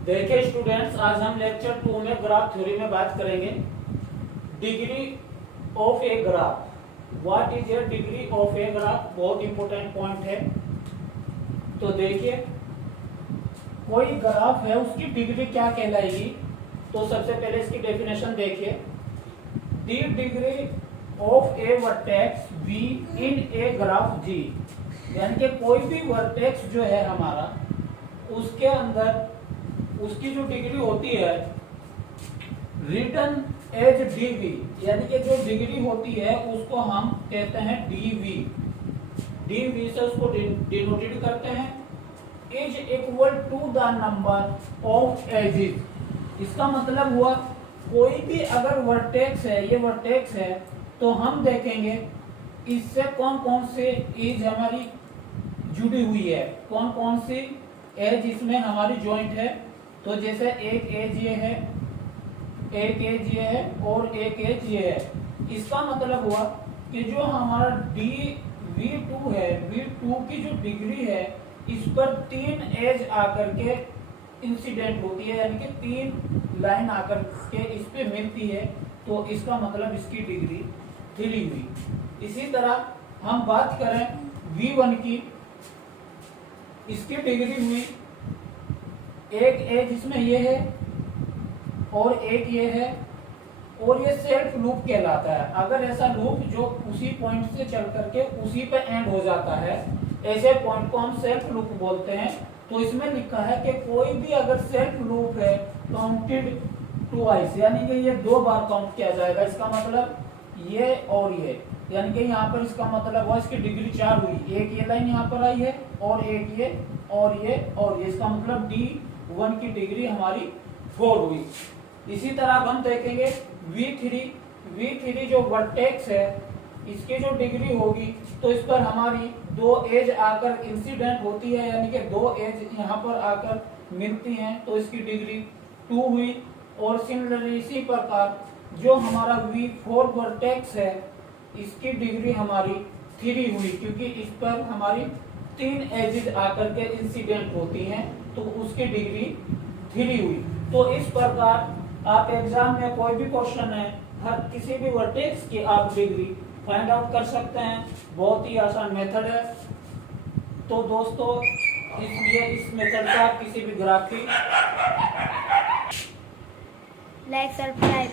देखिए स्टूडेंट्स, आज हम लेक्चर 2 में ग्राफ थ्योरी में बात करेंगे। Degree of a graph, what is a degree of a graph, बहुत इंपॉर्टेंट पॉइंट है। तो देखिए, कोई ग्राफ है उसकी डिग्री क्या कहलाएगी। तो सबसे पहले इसकी डेफिनेशन देखिए। The degree of A vertex be in a graph जी, यानी कि कोई भी वर्टेक्स जो है हमारा, उसके अंदर उसकी जो डिग्री होती है रिटन एज डीवी, यानी कि जो डिग्री होती है उसको हम कहते हैं डीवी। डीवी से उसको डिनोटेड करते हैं। Is equal to the number of edges. इसका मतलब हुआ कोई भी अगर वर्टेक्स है, ये वर्टेक्स है, तो हम देखेंगे इससे कौन कौन से एज हमारी जुड़ी हुई है, कौन कौन सी एज इसमें हमारी ज्वाइंट है। तो जैसे एक एज ये है, एक एज ये है और एक एज ये है। इसका मतलब हुआ कि जो हमारा डी V2 है, V2 की जो डिग्री है इस पर 3 एज आकर के इंसिडेंट होती है, यानी कि 3 लाइन आकर के इस पे मिलती है। तो इसका मतलब इसकी डिग्री 3 हुई। इसी तरह हम बात करें V1 की, इसकी डिग्री हुई, एक एज इसमें ये है और एक ये है, और ये सेल्फ लूप कहलाता है। अगर ऐसा लूप जो उसी पॉइंट से चल करके उसी पे एंड हो जाता है, ऐसे पॉइंट को हम सेल्फ लूप बोलते हैं। तो इसमें लिखा है कि कोई भी अगर सेल्फ लूप है काउंटेड ट्वाइस, यानी कि ये 2 बार काउंट किया जाएगा। इसका मतलब ये और ये, यानी कि यहाँ पर इसका मतलब हुआ इसकी डिग्री 4 हुई। एक ये लाइन यहाँ पर आई है और एक ये और ये और ये, इसका मतलब D1 की डिग्री हमारी 4 हुई। इसी तरह हम देखेंगे V3 जो वर्टेक्स है इसकी जो डिग्री होगी, तो इस पर हमारी 2 एज आकर इंसिडेंट होती है, यानी कि 2 एज यहाँ पर आकर मिलती हैं, तो इसकी डिग्री 2 हुई। और सिमिलरली इसी प्रकार जो हमारा V4 वर्टेक्स है इसकी डिग्री हमारी 3 हुई, क्योंकि इस पर हमारी 3 एजेस आकर के इंसिडेंट होती हैं, तो उसकी डिग्री 3 हुई। तो इस प्रकार आप एग्जाम में कोई भी क्वेश्चन है, हर किसी भी वर्टेक्स की आप डिग्री फाइंड आउट कर सकते हैं। बहुत ही आसान मेथड है। तो दोस्तों, इसलिए इस मेथड का किसी भी ग्राफ की लाइक सब्सक्राइब